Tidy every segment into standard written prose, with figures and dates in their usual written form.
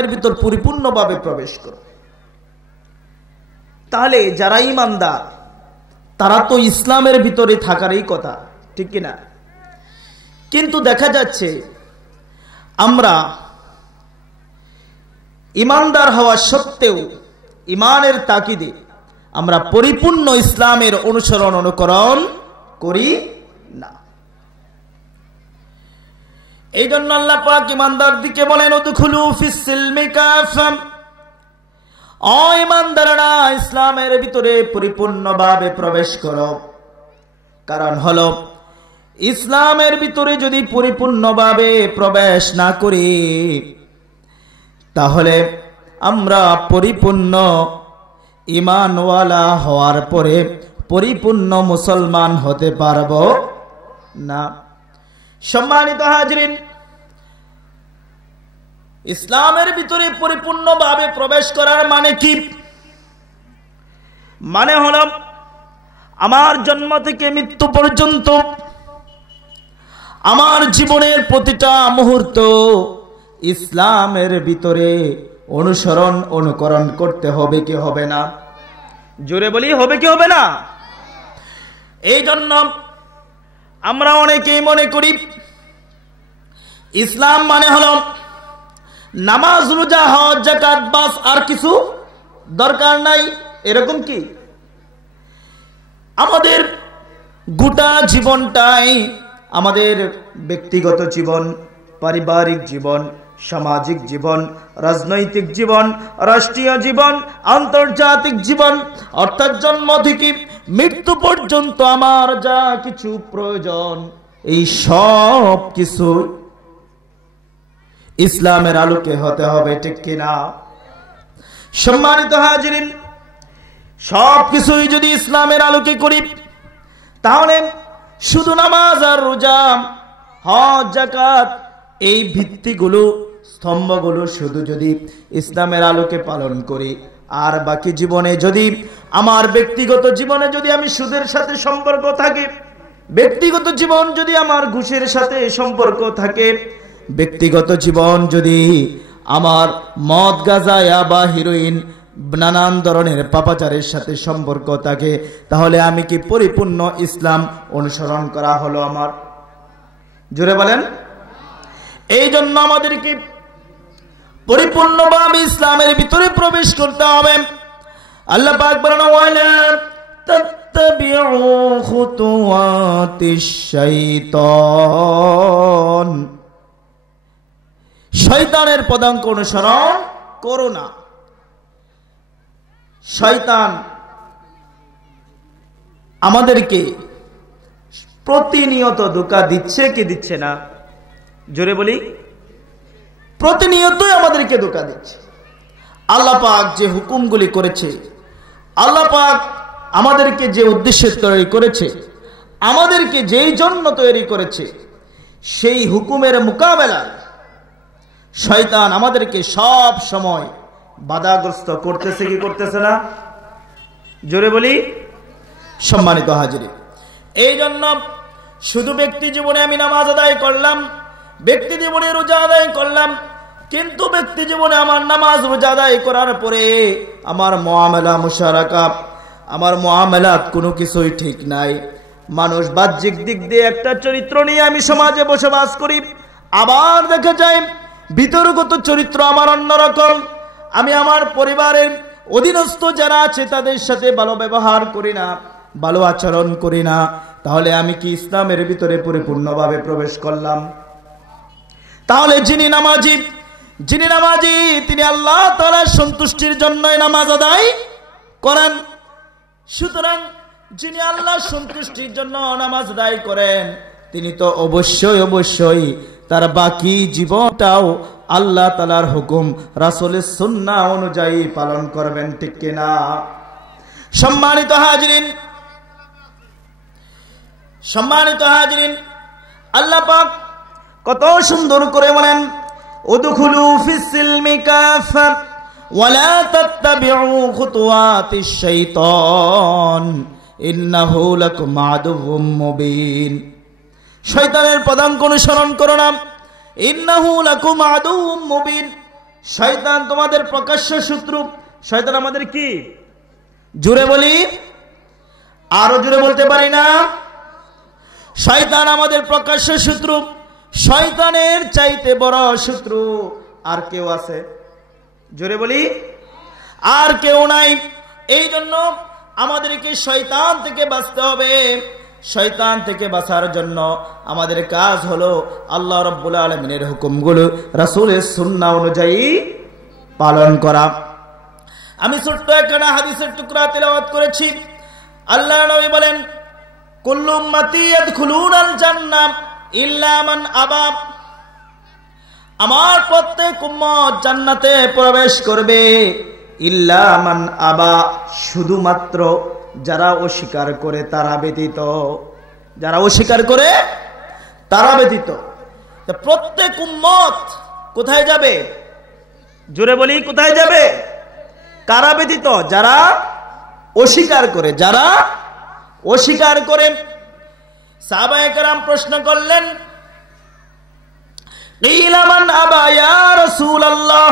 এর ভিতর পরিপূর্ণভাবে প্রবেশ করবে। তাহলে যারা ঈমানদার তারা তো ইসলামের ভিতরে থাকারই কথা, ঠিক কিনা? কিন্তু দেখা যাচ্ছে আমরা ঈমানদার হওয়া সত্ত্বেও ঈমানের তাকিদে আমরা পরিপূর্ণ ইসলামের অনুসরণ অনুকরণ করি না। এই জন্য আল্লাহ পাক ঈমানদারদেরকে বলেন উদখুলু ফিস সিলমি কাফা, ও ঈমানদাররা ইসলামের ভিতরে পরিপূর্ণভাবে প্রবেশ করো। কারণ হলো ইসলামের ভিতরে যদি পরিপূর্ণভাবে প্রবেশ না করি তাহলে আমরা পরিপূর্ণ ঈমানওয়ালা হওয়ার পরে পরিপূর্ণ মুসলমান হতে পারবো না। সম্মানিত হাজরিন, ইসলামের ভিতরে পরিপূর্ণভাবে প্রবেশ করার মানে কি? মানে হলো আমার জন্ম থেকে মৃত্যু পর্যন্ত আমার জীবনের প্রতিটা মুহূর্ত ইসলামের ভিতরে অনুসরণ অনুকরণ করতে হবে কি হবে না? জোরে বলি, হবে কি হবে না? এই জন্য আমরা অনেকেই মনে করি ইসলাম মানে হলো নামাজ রোজা হজ যাকাত, বাস, আর কিছু দরকার নাই। এরকম কি? আমাদের গোটা জীবনটাই আমাদের ব্যক্তিগত জীবন, পারিবারিক জীবন, সামাজিক জীবন, রাজনৈতিক জীবন, রাষ্ট্রীয় জীবন, আন্তর্জাতিক জীবন, অর্থাৎ জন্ম থেকে মৃত্যু পর্যন্ত আমার যা কিছু প্রয়োজন এই সব কিছু ইসলামের আলোকে হতে হবে, ঠিক কিনা? সম্মানিত হাজিরিন, সব কিছুই যদি ইসলামের আলোকে করি তাহলে শুধু নামাজ আর রোজা, হজ, যাকাত এই ভিত্তিগুলো, স্তম্ভগুলো শুধু যদি ইসলামের আলোকে পালন করি, আর বাকি জীবনে যদি আমার ব্যক্তিগত জীবনে যদি আমি সুদের সাথে সম্পর্ক থাকে, ব্যক্তিগত জীবন যদি আমার ঘুষের সাথে সম্পর্ক থাকে, ব্যক্তিগত জীবন যদি আমার মদ, গাঁজা, ইয়াবা, হিরোইন, নানান ধরনের পাপাচারের সাথে সম্পর্ক থাকে, তাহলে আমি কি পরিপূর্ণ ইসলাম অনুসরণ করা হলো আমার? জোরে বলেন। এই জন্য আমাদেরকে পরিপূর্ণভাবে ইসলামের ভিতরে প্রবেশ করতে হবে। আল্লাহ পাক বলেন ওয়ালা তাত্তাবিউ খুতুওয়াতিশ শাইতান, শয়তানের পদাঙ্ক অনুসরণ করো না। শয়তান আমাদেরকে প্রতিনিয়ত ধোঁকা দিচ্ছে কি দিচ্ছে না? জোরে বলি, প্রতিনিয়তই আমাদেরকে ধোঁকা দিচ্ছে। আল্লাহ পাক যে হুকুমগুলি করেছে, আল্লাহ পাক আমাদেরকে যে উদ্দেশ্যে তৈরি করেছে, আমাদেরকে যেই জন্য তৈরি করেছে, সেই হুকুমের মোকাবেলায় শয়তান আমাদেরকে সব সময় বাধাগ্রস্ত করতেছে কি করতেছে না? জোরে বলি। সম্মানিত হাজির, এই জন্য শুধু ব্যক্তি জীবনে আমি নামাজ আদায় করলাম, ব্যক্তি জীবনে রোজা আদায় করলাম, কিন্তু ব্যক্তি জীবনে আমার নামাজ রোজা আদায় করার পরে আমার মুআমালা, মুশারাকা, আমার মুআমালাত কোনো কিছুই ঠিক নাই। মানুষ বাহ্যিক দিক দিয়ে একটা চরিত্র নিয়ে আমি সমাজে বসবাস করি, আবার দেখা যায় ভিতরগত চরিত্র আমার অন্যরকম। আমি আমার পরিবারের অধীনস্থ যারা আছে তাদের সাথে ভালো ব্যবহার করি না, ভালো আচরণ করি না, তাহলে আমি কি ইসলামের ভিতরে পরিপূর্ণভাবে প্রবেশ করলাম? তাহলে যিনি নামাজি তিনি আল্লাহ তাআলার সন্তুষ্টির জন্যই নামাজ আদায় করেন। সুতরাং যিনি আল্লাহর সন্তুষ্টির জন্য নামাজ আদায় করেন তিনি তো অবশ্যই তার বাকি জীবনটাও আল্লাহ তাআলার হুকুম, রাসূলের সুন্নাহ অনুযায়ী পালন করবেন, ঠিক কিনা? সম্মানিত হাজিরিন, আল্লাহ পাক কত সুন্দর করে বলেন উদখুলু ফিস সিলমি কাফা ওয়ালা তাত্তাবিউ খুতুওয়াতিশ শাইতান ইন্নাহু লাকুম আদুউম মুবিন। শয়তানের পদাঙ্ক অনুসরণ করো না, ইন্নাহু লাকুম আদুউম মুবিন, শয়তান তোমাদের প্রকাশ্য শত্রু। শয়তান আমাদের কি? জোরে বলি, আরো জোরে বলতে পারি না? শয়তান আমাদের প্রকাশ্য শত্রু। শয়তানের চাইতে বড় শত্রু আর কেউ আছে? জোরে বলি, আর কেউ নাই। এই জন্য আমাদেরকে শয়তান থেকে বাঁচতে হবে। শয়তান থেকে বাঁচার জন্য আমাদের কাজ হলো আল্লাহ রাব্বুল আলামিনের হুকুমগুলো রাসূলের সুন্নাহ অনুযায়ী পালন করা। আমি ছোট্ট একটা হাদিসের টুকরা তেলাওয়াত করেছি। আল্লাহ নবী বলেন, কুল্লু উম্মতি ইয়াদখুলুনাল জান্নাহ ইল্লা মান আবা। আমার প্রত্যেক উম্মত জান্নাতে প্রবেশ করবে, ইল্লা মান আবা, শুধুমাত্র যারা অস্বীকার করে তারা ব্যতীত। যারা অস্বীকার করে তারা ব্যতীত। প্রত্যেক উম্মত কোথায় যাবে? জোরে বলি, কোথায় যাবে? কারা ব্যতীত? যারা অস্বীকার করে। যারা অস্বীকার করে। সাহাবায়ে কেরাম প্রশ্ন করলেন, কিলা মান আবা ইয়া রাসূলুল্লাহ,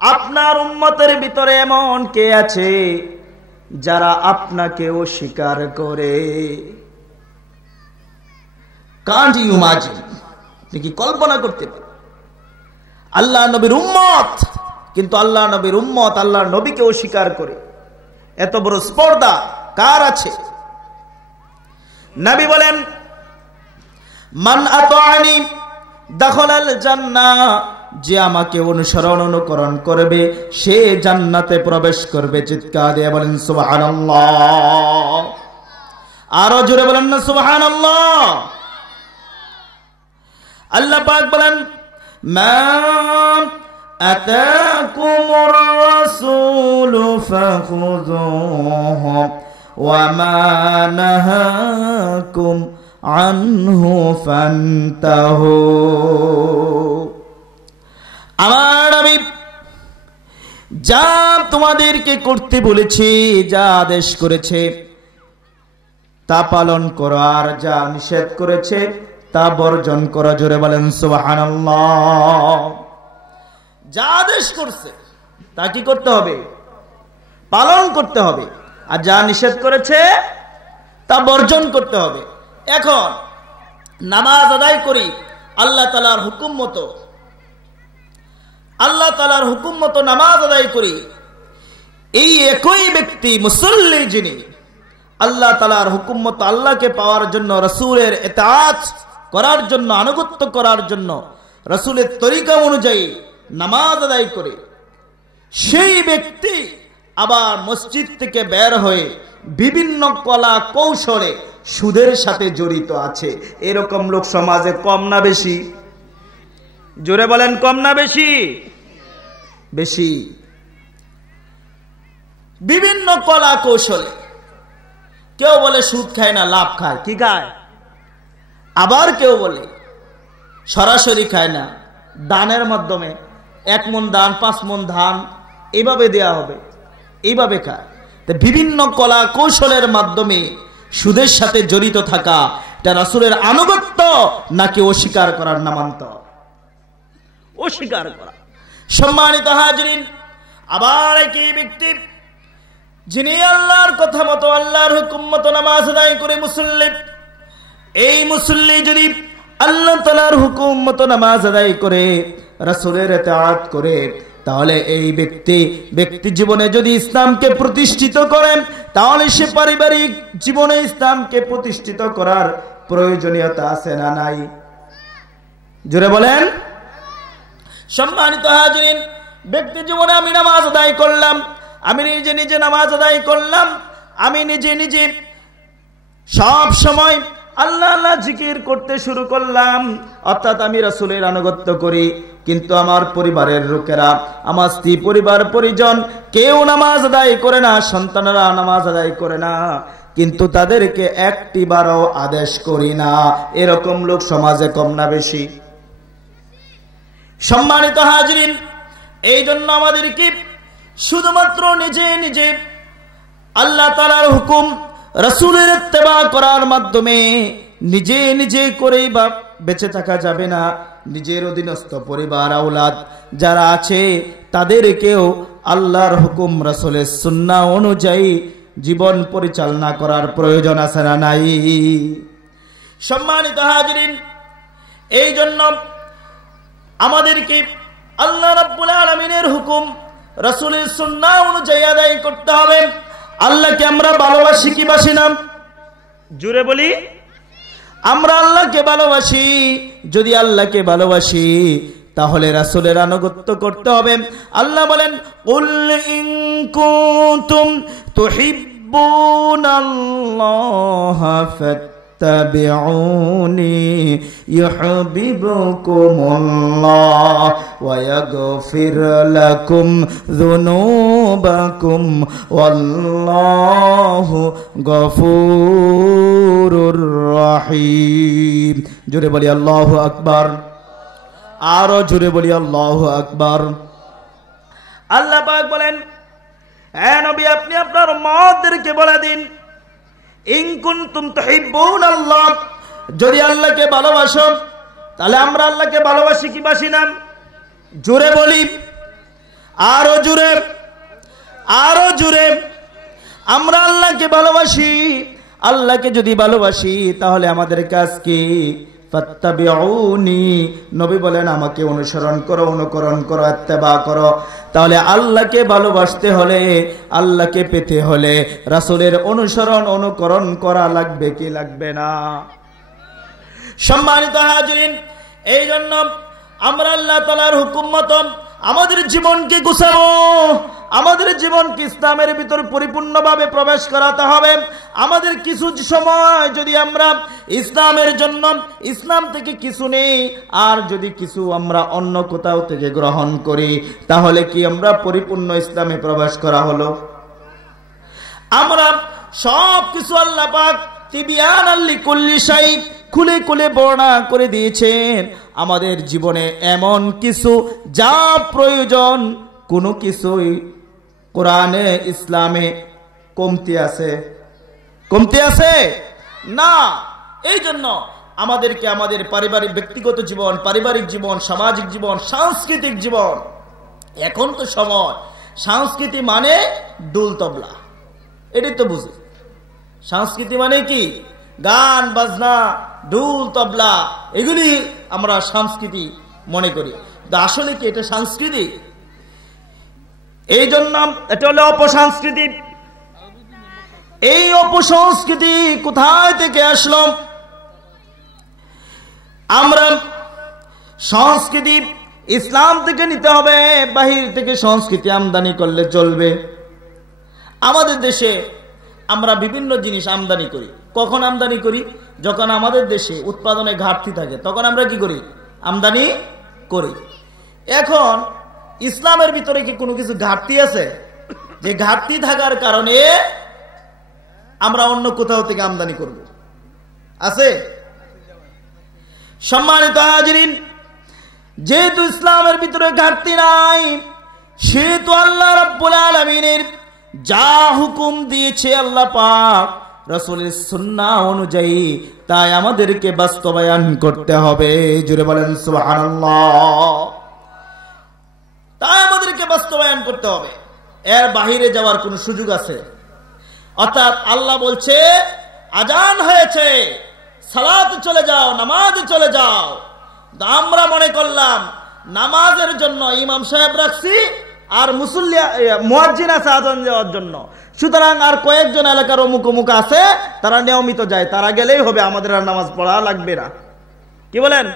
আপনার উম্মতের ভিতরে এমন কে আছে যারা আপনাকে অস্বীকার করে? কান্ট ইউ ইমাজিন, আপনি কি কল্পনা করতে পারেন? আল্লাহ নবীর উম্মত, কিন্তু আল্লাহ নবীর উম্মত আল্লাহ নবীকে অস্বীকার করে। এত বড় স্পর্ধা কার আছে? নবী বলেন, মান আতাআনি দাখালাল জান্নাহ, যে আমাকে অনুসরণ অনুকরণ করবে সে জান্নাতে প্রবেশ করবে। চিৎকার দিয়ে বলেন সুবহানাল্লাহ। আরো জোরে বলেন না সুবহানাল্লাহ। আল্লাহ পাক বলেন, মা আতাকুমুর রাসূলু ফাখুযুহু ওয়া মা নাহাকুম আনহু ফান্তাহু। আমার নবী যা তোমাদেরকে করতে বলেছি, যা আদেশ করেছে তা পালন করো, আর যা নিষেধ করেছে তা বর্জন করো। জোরে বলেন সুবহানাল্লাহ। যা আদেশ করছে তা কি করতে হবে? পালন করতে হবে। আর যা নিষেধ করেছে তা বর্জন করতে হবে। এখন নামাজ আদায় করি আল্লাহ তাআলার হুকুম মতো। আল্লাহ তাআলার হুকুম মতো নামাজ আদায় করি। এই একই ব্যক্তি মুসল্লি, যিনি আল্লাহ তাআলার হুকুম মতো আল্লাহকে পাওয়ার জন্য, রাসূলের ইতাআত করার জন্য, আনুগত্য করার জন্য রাসূলের তরিকা অনুযায়ী নামাজ আদায় করে, সেই ব্যক্তি আবার মসজিদ থেকে বের হয়ে বিভিন্ন কলা কৌশলে সুদের সাথে জড়িত আছে। এরকম লোক সমাজে কম না বেশি? জোরে বলেন, কম না বেশি? বেশি। বিভিন্ন কলা কৌশলে। কেউ বলে সুদ খায় না, লাভ খায়। কি খায়? আবার কেউ বলে সরাসরি খায় না, দানের মাধ্যমে 1 মণ ধান 5 মণ ধান এইভাবে দেয়া হবে, এইভাবে খায়। বিভিন্ন কলা কৌশলের মাধ্যমে সুদের সাথে জড়িত থাকা, এটা রাসূলের আনুগত্য নাকি অস্বীকার করার নামান্তর? অস্বীকার করা। সম্মানিত হাজরিন, আবার একই ব্যক্তি যিনি আল্লাহর কথা মতো, আল্লাহর হুকুম মতো নামাজ আদায় করে মুসল্লি, এই মুসল্লি যদি আল্লাহ তাআলার হুকুম মতো নামাজ আদায় করে, রাসূলের ইতাআত করে, তাহলে এই ব্যক্তি জীবনে যদি ইসলামকে প্রতিষ্ঠিত করেন, তাহলে সে পারিবারিক জীবনে ইসলামকে প্রতিষ্ঠিত করার প্রয়োজনীয়তা আছে না নাই? জোরে বলেন। সম্মানিত হাজরিন, ব্যক্তি জীবনে আমি নামাজ আদায় করলাম, আমি নিজে নিজে নামাজ আদায় করলাম, আমি নিজে নিজে সব সময় আল্লাহ আল্লাহ জিকির করতে শুরু করলাম, অর্থাৎ আমি রাসূলের আনুগত্য করি, কিন্তু আমার পরিবারের লোকেরা, আমার স্ত্রী, পরিবার পরিজন কেউ নামাজ আদায় করে না, সন্তানেরা নামাজ আদায় করে না, কিন্তু তাদেরকে একটিবারও আদেশ করি না। এরকম লোক সমাজে কম না বেশি? সম্মানিত হাজরিন, এই জন্য আমাদেরকে শুধুমাত্র নিজে নিজে আল্লাহ তাআলার হুকুম, রাসূলের ইত্তেবা করার মাধ্যমে নিজে নিজে করেই বা বেঁচে থাকা যাবে না। নিজের অধীনস্থ পরিবার আওলাদ যারা আছে তাদেরকেও আল্লাহর হুকুম রাসূলের সুন্নাহ অনুযায়ী জীবন পরিচালনা করার প্রয়োজন আছে না নাই? সম্মানিত হাজিরিন, এই জন্য আমাদেরকে আল্লাহ রাব্বুল আলামিনের হুকুম রাসূলের সুন্নাহ অনুযায়ী আদায় করতে হবে। আল্লাহকে আমরা ভালোবাসি কি বাসি না? জোরে বলি, আমরা আল্লাহকে ভালোবাসি। যদি আল্লাহকে ভালোবাসি তাহলে রাসূলের আনুগত্য করতে হবে। আল্লাহ বলেন, কুল ইন কুনতুম তুহিব্বুনাল্লাহা ফাত্তাবিউনি ইউহিব্বুকুমুল্লাহ ওয়া ইয়াগফির লাকুম যুনুবাকুম ওয়াল্লাহু গফুরুর রহিম। জোরে বলি আল্লাহু আকবার, আরো জোরে বলি আল্লাহু আকবার। আল্লাহ পাক বলেন, হে নবী আপনি আপনার উম্মতদেরকে বলে দিন, ইন কুনতুম তুহিব্বুনাল্লাহ, যদি আল্লাহকে ভালোবাসো তাহলে আমরা আল্লাহকে ভালোবাসি কি বাসি না? জোরে বলি, আরো জোরে, আরো জোরে। আমরা আল্লাহকে ভালোবাসি। আল্লাহকে যদি ভালোবাসি তাহলে আমাদের কাজ কি? ফাত্তাবিউনি, নবী বলেন আমাকে অনুসরণ করো, অনুকরণ করো, ইত্তেবা করো। তাহলে আল্লাহকে ভালোবাসতে হলে, আল্লাহকে পেতে হলে রাসূলের অনুসরণ অনুকরণ করা লাগবে কি লাগবে না? সম্মানিত হাজিরিন, এই জন্য আমরা আল্লাহ তাআলার হুকুম মতো আমাদের জীবনকে গুছাবো, আমাদের জীবনকে ইসলামের ভিতর পরিপূর্ণভাবে প্রবেশ করাতে হবে। আমাদের কিছু সময় যদি আমরা ইসলামের জন্য, ইসলাম থেকে কিছু নেই, আর যদি কিছু আমরা অন্য কোথাও থেকে গ্রহণ করি, তাহলে কি আমরা পরিপূর্ণ ইসলামে প্রবেশ করা হলো? আমরা সব কিছু আল্লাহ পাক তিবিয়ানাল লিকুল্লি শাই, খুলে খুলে বর্ণনা করে দিয়েছেন। আমাদের জীবনে এমন কিছু যা প্রয়োজন, কোনো কিছুই কোরআনে ইসলামে কমতি আছে? কমতি আছে না। এই জন্য আমাদেরকে আমাদের পারিবারিক ব্যক্তিগত জীবন, পারিবারিক জীবন, সামাজিক জীবন, সাংস্কৃতিক জীবন, এখন তো সময় সংস্কৃতি মানে দুল তবলা, এটাই তো বুঝি। সংস্কৃতি মানে কি? গান বাজনা, ঢোল তবলা, এগুলি আমরা সংস্কৃতি মনে করি, আসলে কি এটা সংস্কৃতি? এই জন্য এটা হলো অপসংস্কৃতি। এই অপসংস্কৃতি কোথায় থেকে আসলো? আমরা সংস্কৃতি ইসলাম থেকে নিতে হবে, বাহির থেকে সংস্কৃতি আমদানি করলে চলবে? আমাদের দেশে আমরা বিভিন্ন জিনিস আমদানি করি। কখন আমদানি করি? যখন আমাদের দেশে উৎপাদনে ঘাটতি থাকে, তখন আমরা কি করি? আমদানি করি। এখন ইসলামের ভিতরে কি কোনো কিছু ঘাটতি আছে যে ঘাটতি থাকার কারণে আমরা অন্য কোথাও থেকে আমদানি করব? আছে? সম্মানিত হাজিরিন, যেহেতু ইসলামের ভিতরে ঘাটতি নাই, সেহেতু আল্লাহ রাব্বুল আলামিনের যা হুকুম দিয়েছে আল্লাহ পাক রাসূলের সুন্নাহ অনুযায়ী, তাই আমাদেরকে বাস্তবায়ন করতে হবে। জোরে বলেন সুবহানাল্লাহ। তাই আমাদেরকে বাস্তবায়ন করতে হবে, এর বাহিরে যাওয়ার কোনো সুযোগ আছে? অর্থাৎ আল্লাহ বলছে আজান হয়েছে, সালাতে চলে যাও, নামাজে চলে যাও। আমরা মনে করলাম নামাজের জন্য ইমাম সাহেব রাখছি আর মুয়াজ্জিন আছে আজান দেওয়ার জন্য, সুতরাং আর কয়েকজন এলাকার অমুক অমুক আছে, তারা নিয়মিত যায়, তারা গেলেই হবে, আমাদের আর নামাজ পড়া লাগবে না। কি বলেন?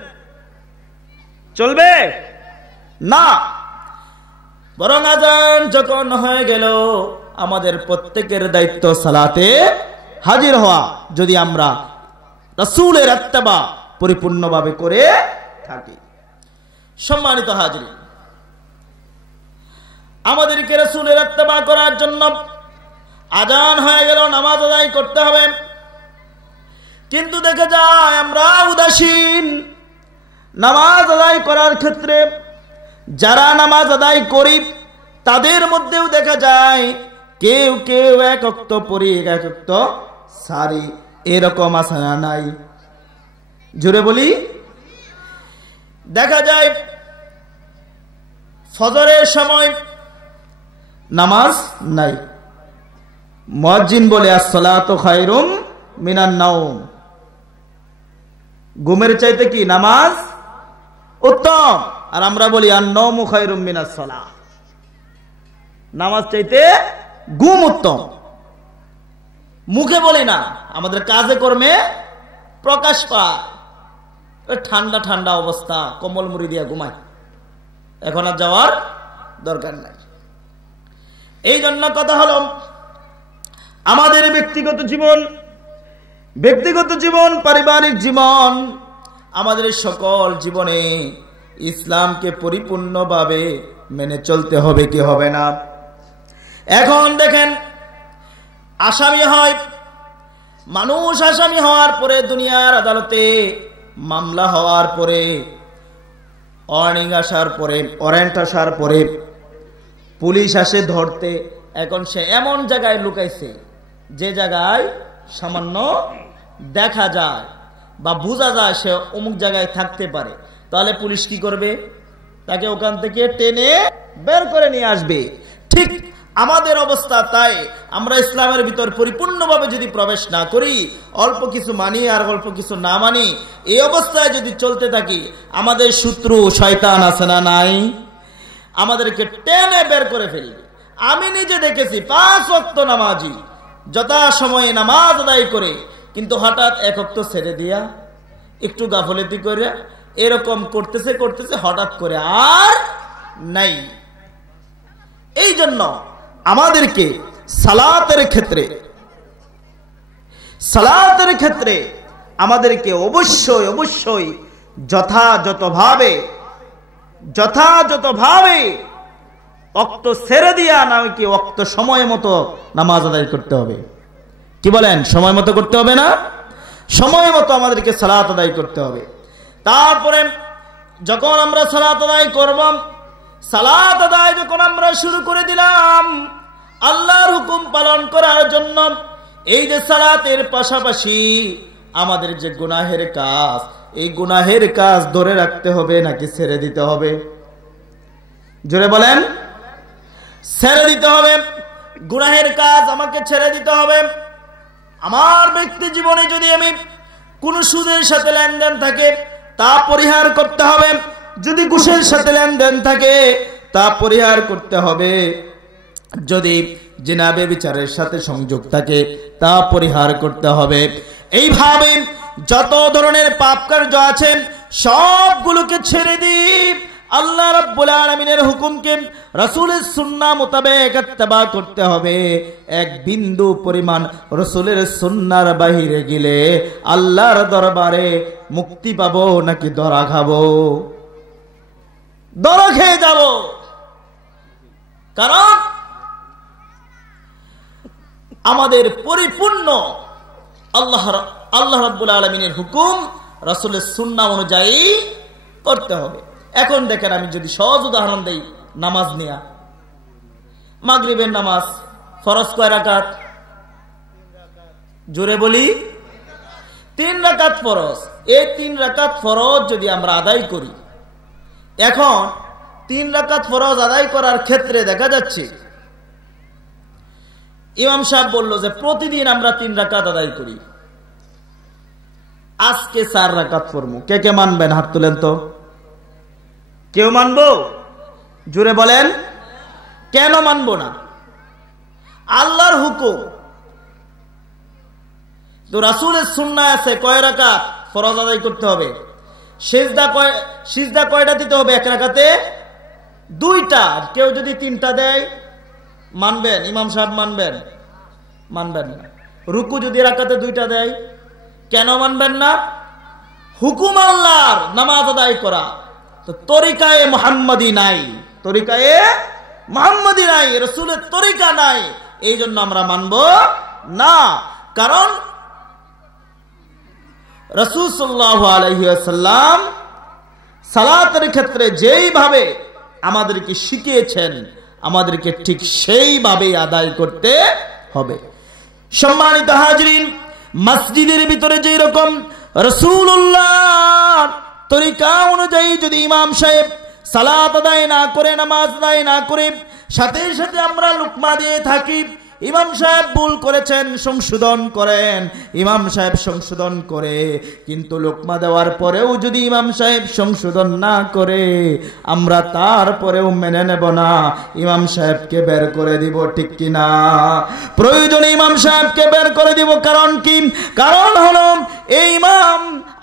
চলবে না। বরং আজান যখন হয়ে গেল, আমাদের প্রত্যেকের দায়িত্ব সালাতে হাজির হওয়া, যদি আমরা রাসূলের ইত্তেবা পরিপূর্ণভাবে করে থাকি। সম্মানিত হাজিরিন, আমাদেরকে রাসূলের ইত্তেবা করার জন্য আজান হয়ে গেল, নামাজ আদায় করতে হবে। কিন্তু দেখা যায় আমরা উদাসীন নামাজ আদায় করার ক্ষেত্রে। যারা নামাজ আদায় করি তাদের মধ্যেও দেখা যায় কেউ কেউ এক ওয়াক্ত পড়ি, এক ওয়াক্ত সারি, এরকম আছে না নাই? জোরে বলি। দেখা যায় ফজরের সময় নামাজ নাই, মুয়াজ্জিন বলে আসসালাতু খায়রুম মিনান নাওম, ঘুমের চাইতে কি নামাজ উত্তম। আর আমরা বলি আন-নাওমু খায়রুম মিনাস সালাহ, নামাজ চাইতে ঘুম উত্তম। মুখে বলি না, আমাদের কাজে কর্মে প্রকাশ পায়। ঠান্ডা ঠান্ডা অবস্থা, কম্বল মুড়ি দিয়া ঘুমায়, এখন আর যাওয়ার দরকার নাই। এই জন্য কথা হলো, আমাদের ব্যক্তিগত জীবন, পারিবারিক জীবন, আমাদের সকল জীবনে ইসলামকে পরিপূর্ণভাবে মেনে চলতে হবে কি হবে না। এখন দেখেন, আসামি হয় মানুষ, আসামি হওয়ার পরে দুনিয়ার আদালতে মামলা হওয়ার পরে, ওয়ারেন্ট আসার পরে পুলিশ আসে ধরতে। এখন সে এমন জায়গায় লুকাইছে যে জায়গায় সামান্য দেখা যায় বা বোঝা যায় সে অমুক জায়গায় থাকতে পারে, তাহলে পুলিশ কি করবে? তাকে ওখান থেকে টেনে বের করে নিয়ে আসবে। ঠিক আমাদের অবস্থা তাই। আমরা ইসলামের ভিতর পরিপূর্ণভাবে যদি প্রবেশ না করি, অল্প কিছু মানি আর অল্প কিছু না মানি, এই অবস্থায় যদি চলতে থাকি, আমাদের শত্রু শয়তান আছে না নাই, আমাদেরকে টেনে বের করে ফেলবে। আমি নিজে দেখেছি 5 ওয়াক্ত নামাজি যথা সময়ে নামাজ আদায় করে, কিন্তু হঠাৎ 1 ওয়াক্ত ছেড়ে দিয়া একটু গাফলতি করে এরকম করতেছে হঠাৎ করে আর নাই। এই জন্য আমাদেরকে সালাতের ক্ষেত্রে আমাদেরকে অবশ্যই যথাযথভাবে ওয়াক্ত ছেড়ে দিয়া নাকি ওয়াক্ত সময় মতো নামাজ আদায় করতে হবে। কি বলেন? সময় মতো করতে হবে না? সময় মতো আমাদেরকে সালাত আদায় করতে হবে। তারপরে যখন আমরা সালাত আদায় করব, সালাত আদায় যখন আমরা শুরু করে দিলাম আল্লাহর হুকুম পালন করার জন্য, এই যে সালাতের পাশাপাশি আমাদের যে গুনাহের কাজ, এই গুনাহের কাজ ধরে রাখতে হবে নাকি ছেড়ে দিতে হবে? জোরে বলেন। ছেড়ে দিতে হবে। গুনাহের কাজ আমাকে ছেড়ে দিতে হবে। আমার ব্যক্তি জীবনে যদি আমি কোন সুদের সাথে লেনদেন থাকে তা পরিহার করতে হবে, যদি ঘুষের সাথে লেনদেন থাকে তা পরিহার করতে হবে, যদি জিনা ব্যভিচারের সাথে সংযোগ থাকে তা পরিহার করতে হবে। এইভাবে যত ধরনের পাপ কার্য আছে সবগুলোকে ছেড়ে দিই। আল্লাহ রাব্বুল আলামিনের হুকুমকে, রাসূলের সুন্নাহ মোতাবেক ইত্তেবা করতে হবে। এক বিন্দু পরিমাণ রাসূলের সুন্নাহর বাহিরে গেলে আল্লাহর দরবারে মুক্তি পাবো নাকি ধরা খাবো? ধরা খেয়ে যাব। কারণ আমাদের পরিপূর্ণ আল্লাহ রাব্বুল আলামিনের হুকুম রাসূলের সুন্নাহ অনুযায়ী করতে হবে। এখন দেখেন, আমি যদি সহজ উদাহরণ দেই, নামাজ নিয়া, মাগরিবের নামাজ ফরজ কয় রাকাত? জোরে বলি, 3 রাকাত ফরজ। এই 3 রাকাত ফরজ যদি আমরা আদায় করি, এখন 3 রাকাত ফরজ আদায় করার ক্ষেত্রে দেখা যাচ্ছে ইমাম সাহেব বলল যে প্রতিদিন আমরা 3 রাকাত আদায় করি, আজকে 4 রাকাত পড়ব। কে কে মানবেন? হাত তুলেন তো। কেউ মানবো? জোরে বলেন। কেন মানবো না? আল্লাহর হুকুম তো, রাসূলের সুন্নাহ আছে কয় রাকাত ফরজ আদায় করতে হবে। সিজদা কয়টা দিতে হবে? 1 রাকাতে 2টা। কেউ যদি 3টা দেয় মানবেন? ইমাম সাহেব মানবেন? মানবেন না। রুকু যদি রাকাতে 2টা দেয়, কেন মানবেন না? হুকুম আল্লাহর নামাজ আদায় করা, তো তরিকায়ে মুহাম্মাদি নাই, রাসূলের তরিকা নাই, এই জন্য আমরা মানব না। কারণ রাসূল সাল্লাল্লাহু আলাইহি ওয়াসাল্লাম সালাতের ক্ষেত্রে যেইভাবে আমাদেরকে শিখিয়েছেন, আমাদেরকে ঠিক সেইভাবেই আদায় করতে হবে। সম্মানিত হাজরিন, মসজিদের ভিতরে যেই রকম রাসূলুল্লাহ তরিকা অনুযায়ী যদি ইমাম সাহেব সালাত আদায় না করে, নামাজ আদায় না করে, সাথে সাথে আমরা লুকমা দিয়ে থাকি, ইমাম সাহেব ভুল করেছেন সংশোধন করেন, ইমাম সাহেব সংশোধন করে, কিন্তু লুকমা দেওয়ার পরেও যদি ইমাম সাহেব সংশোধন না করে, আমরা তারপরেও মেনে নেব না, ইমাম সাহেবকে বের করে দিব, ঠিক কিনা? প্রয়োজনে ইমাম সাহেবকে বের করে দিব। কারণ কি? কারণ হলো এই ইমাম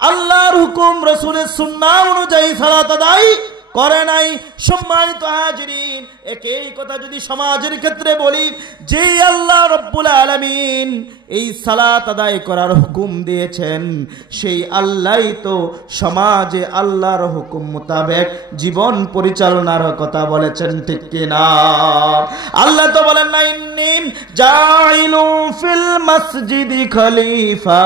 আল্লাহর হুকুম রাসূলের সুন্নাহ অনুযায়ী সালাত আদায় করে নাই। সম্মানিত হাজিরিন, একই কথা যদি সমাজের ক্ষেত্রে বলি, যে আল্লাহ রব্বুল আলামিন এই সালাত আদায় করার হুকুম দিয়েছেন, সেই আল্লাহই তো সমাজে আল্লাহর হুকুম মোতাবেক জীবন পরিচালনার কথা বলেছেন, ঠিক কিনা? আল্লাহ তো বলেন না, ইন্নী জাইলু ফিল মসজিদি খলিফা,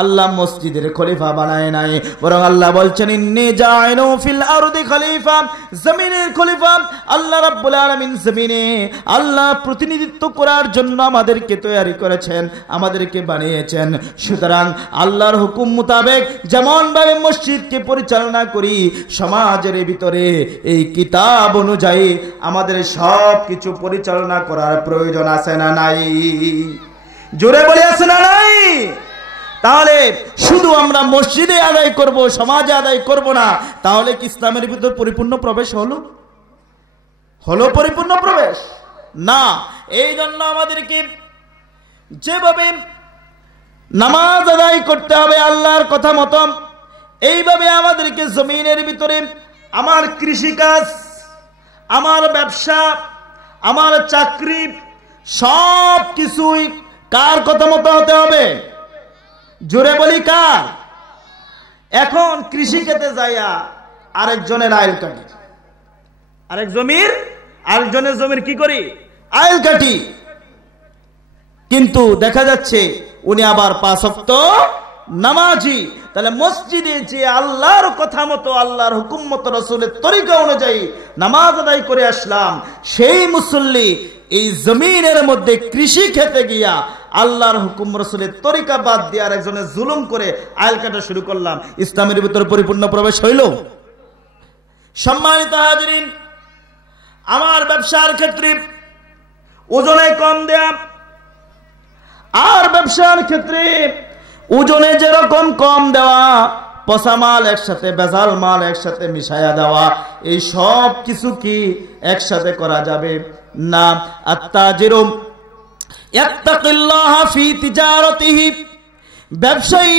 আল্লাহ মসজিদের খলিফা বানায় নাই, বরং আল্লাহ বলছেন ইন্নী জাইলু ফিল আরদি খলিফা, জমিনের খলিফা। আল্লাহ রাব্বুল আলামিন জমিনে আল্লাহ প্রতিনিধিত্ব করার জন্য আমাদেরকে তৈরি করেছেন, আমাদেরকে বানিয়েছেন। সুতরাং আল্লাহর হুকুম মোতাবেক যেমন ভাবে মসজিদকে পরিচালনা করি, সমাজের ভিতরে এই কিতাব অনুযায়ী আমাদের সব কিছু পরিচালনা করার প্রয়োজন আছে না নাই? জোরে বলে আছে না নাই? তাহলে শুধু আমরা মসজিদে আদায় করব, সমাজে আদায় করব না, তাহলে কি ইসলামের ভিতর পরিপূর্ণ প্রবেশ হলো? পরিপূর্ণ প্রবেশ না। এই জন্য আমাদেরকে যেভাবে নামাজ আদায় করতে হবে আল্লাহর কথা মতো, এইভাবে আমাদেরকে জমিনের ভিতরে আমার কৃষিকাজ, আমার ব্যবসা, আমার চাকরি, সব কিছুই কার কথা মতো হতে হবে? জোরে বলি কার? এখন কৃষি খেতে যাইয়া আরেকজনের আইল কাটি, আরেকজনের জমির কি করি? আইল কাটি। কিন্তু দেখা যাচ্ছে উনি আবার 5 ওয়াক্ত নামাজি। তাহলে মসজিদে যে আল্লাহর কথা মতো, আল্লাহর হুকুম মতো, রাসূলের তরিকা অনুযায়ী নামাজ আদায় করে আসলাম, সেই মুসল্লি এই জমিনের মধ্যে কৃষি খেতে গিয়া আল্লাহর হুকুম রাসূলের তরিকা বাদ দিয়ে আরেকজনের জুলুম করে আইল কাটা শুরু করলাম, ইসলামের ভিতরে পরিপূর্ণ প্রবেশ হইল? সম্মানিত হাজিরিন, আমার ব্যবসার ক্ষেত্রে ওজনে কম দেয়া, আর ব্যবসার ক্ষেত্রে ওজনে যেরকম কম দেওয়া, পচা মাল একসাথে, ভেজাল মাল একসাথে মিশায়া দেওয়া, এই সব কিছু কি একসাথে করা যাবে না? আত্তাজিরু ইয়াত্তাকিল্লাহা ফি তিজারাতিহি, ব্যবসায়ী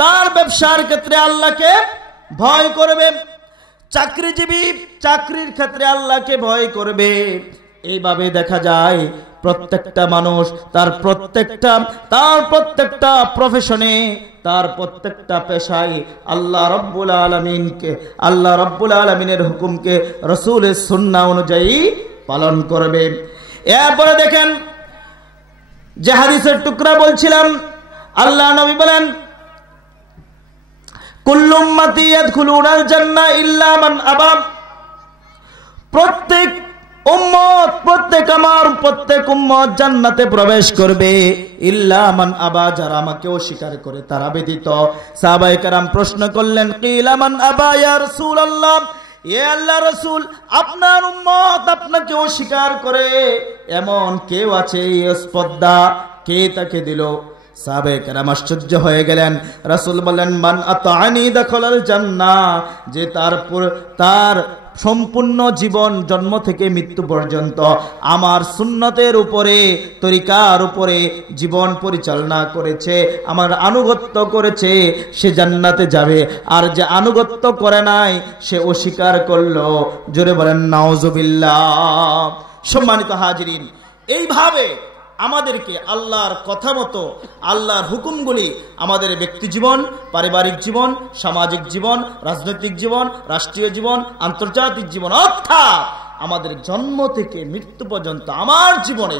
তার ব্যবসার ক্ষেত্রে আল্লাহকে ভয় করবে, চাকরিজীবী চাকরির ক্ষেত্রে আল্লাহকে ভয় করবে। এইভাবে দেখা যায় প্রত্যেকটা মানুষ তার প্রত্যেকটা প্রফেশনে, তার প্রত্যেকটা পেশায় আল্লাহ রাব্বুল আলামিনের হুকুমকে, রাসূলের সুন্নাহ অনুযায়ী পালন করবে। এরপরে দেখেন যে হাদিসের টুকরা বলছিলাম, আল্লাহ নবী বলেন কুল্লু উম্মতি ইয়াদখুলুনাল জান্নাহ ইল্লা মান আবা, প্রত্যেক উম্মত জান্নাতে প্রবেশ করবে, ইল্লা মান আবা, যারা আমাকে অস্বীকার করে তারা ব্যতীত। সাহাবায়ে কেরাম প্রশ্ন করলেন, কিলা মান আবা ইয়া রাসূলুল্লাহ, এ আল্লাহর রাসূল, আপনার উম্মত আপনাকে অস্বীকার করে এমন কেউ আছে? এই স্পর্ধা কে তাকে দিল? সাহাবায়ে কেরাম আশ্চর্য হয়ে গেলেন। রাসূল বলেন, মান আতাআনি দাখালাল জান্নাহ, যে তার সম্পূর্ণ জীবন, জন্ম থেকে মৃত্যু পর্যন্ত আমার সুন্নতের উপরে, তরিকার উপরে জীবন পরিচালনা করেছে, আমার আনুগত্য করেছে, সে জান্নাতে যাবে। আর যে আনুগত্য করে নাই, সে অস্বীকার করলো। জোরে বলেন নাউজুবিল্লাহ। সম্মানিত হাজিরিন, এইভাবে আমাদেরকে আল্লাহর কথা মতো, আল্লাহর হুকুমগুলি আমাদের ব্যক্তি জীবন, পারিবারিক জীবন, সামাজিক জীবন, রাজনৈতিক জীবন, রাষ্ট্রীয় জীবন, আন্তর্জাতিক জীবন, অর্থাৎ আমাদের জন্ম থেকে মৃত্যু পর্যন্ত আমার জীবনে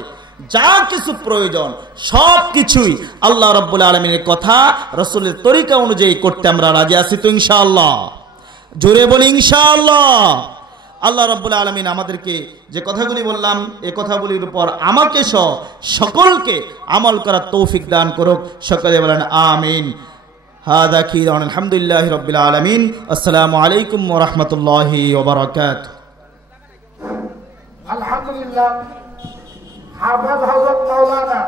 যা কিছু প্রয়োজন সব কিছুই আল্লাহ রাব্বুল আলামিনের কথা, রাসূলের তরিকা অনুযায়ী করতে আমরা রাজি আছি তো ইনশাআল্লাহ? জোরে বলি ইনশাআল্লাহ। আল্লাহ রাব্বুল আলামিন আমাদেরকে যে কথাগুলি বললাম, এই কথাগুলির উপর আমাকে সকলকে আমল করার তৌফিক দান করুক। সকলে বলেন আমিন। হাদা কি আলহামদুলিল্লাহি রাব্বিল আলামিন। আসসালামু আলাইকুম ওয়া রাহমাতুল্লাহি ওয়া বারাকাতুহু। আলহামদুলিল্লাহ হাফেজ হযরত মাওলানা